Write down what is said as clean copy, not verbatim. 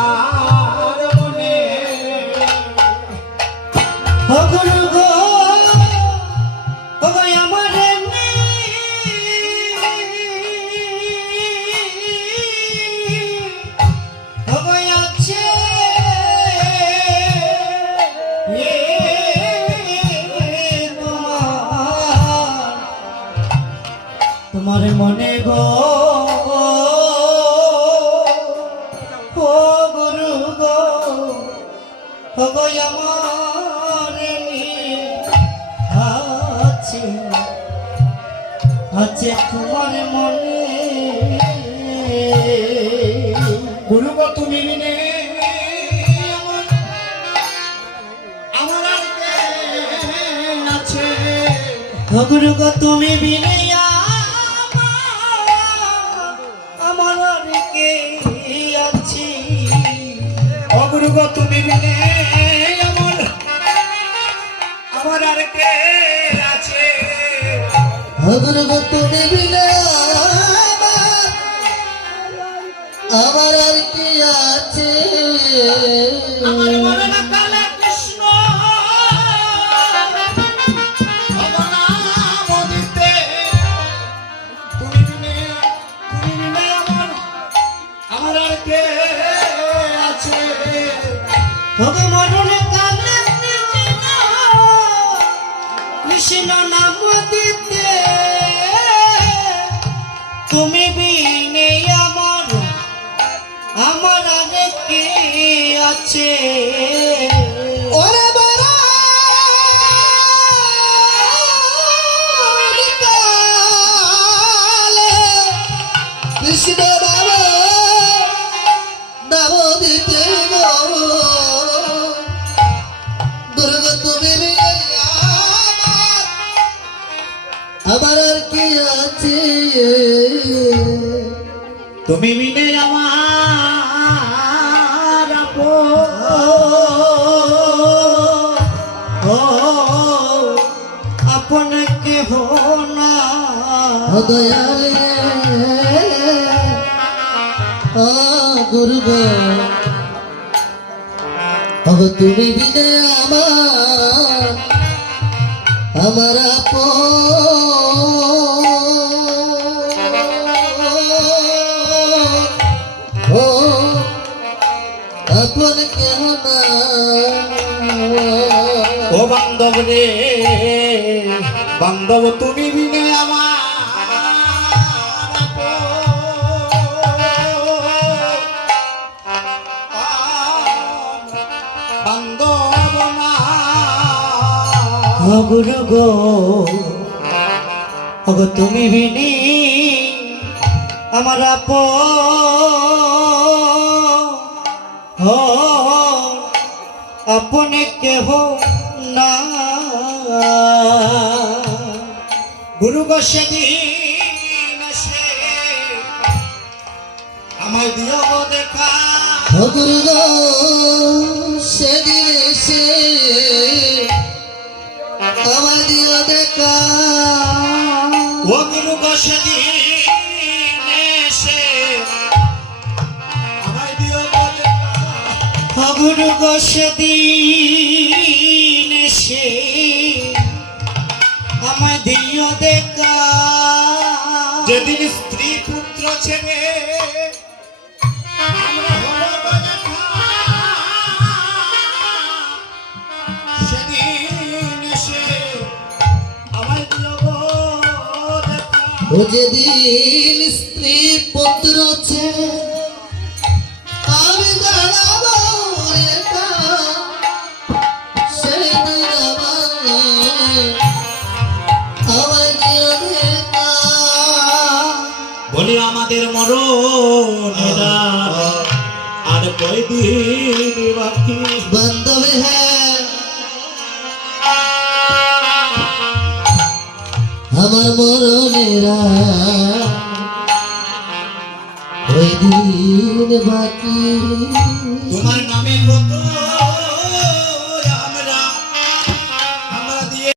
আমার মনে গুরু গো আমার আছে তোমার মনে গো ও গুরু গো আমার আছে আছে তোমার মনে গুরু গো তুমি বিনে আমার আর কে আছে গুরু গো তুমি বিনে আমার আর কে আছে গুরু গো তুমি বিনে আমার আর কে আছে গুরু গো তুমি বিনে আমার আর কে আছে আমার মনে না কালে কৃষ্ণ নাম দিতে তুমি বিনে আমার আর কে আছে ভগে মরণে কালে কৃষ্ণ নাম দিতে তুমি বিনে আমার আগে কে আছে ওরে বাবা কৃষ্ণ বাবা নাম দিতে দুর্গা তুমি আমার আর কি আছে তুমি বিনে আমার আপন কেহ না দয়ালে গুরু গো তুমি বিনে আমার আপন কেহ না ও বান্ধব রে বান্ধব তুমি বিনে আমার বান্ধব না গুরু গো তুমি বিনি আমার আপনে কেহ না গুরু গো সেদিন এসে আমায় দিও দেখা গুরু গো সেদিন এসে আমায় দিও দেখা ও গুরু গো সেদিন এসে আমায় দিও দেখা গুরু গো সেদিন এসে আমায় দিও দেখা যেদিন স্ত্রী পুত্র ছেড়ে আমরা হব দেখা সেদিন এসে আমায় দিও দেখা ও যেদিন স্ত্রী পুত্র ছেড়ে আমি দাঁড়াবো একা সেদিন আমায় দিও দেখা বলি আমাদের মরণেরা আর কয়দিন বাকি বান্ধবী হ্যাঁ আমার মরণেরা ওই দিন বাকি তোমার নামে কত